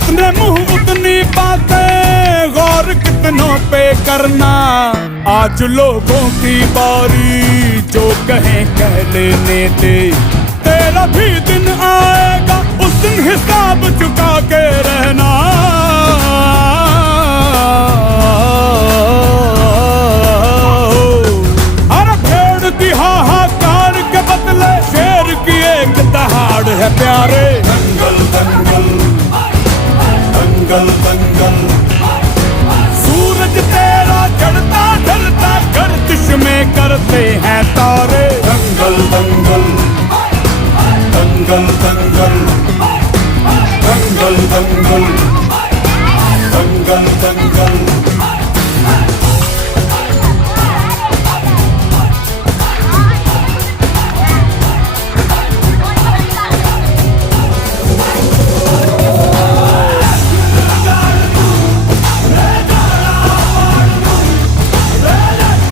जितने मुंह उतनी बातें, गौर कितनों पे करना। आज लोगों की बारी, जो कहें कह लेने दे। तेरा भी दिन आएगा, उस दिन हिसाब चुका के रहना। अरे भेड़ की हाहाकार के बदले शेर की एक दहाड़ है प्यारे। दंगल दंगल दंगल दंगल, सूरज तेरा चढ़ता ढलता गर्दिश में करते हैं तारे। दंगल दंगल दंगल दंगल दंगल दंगल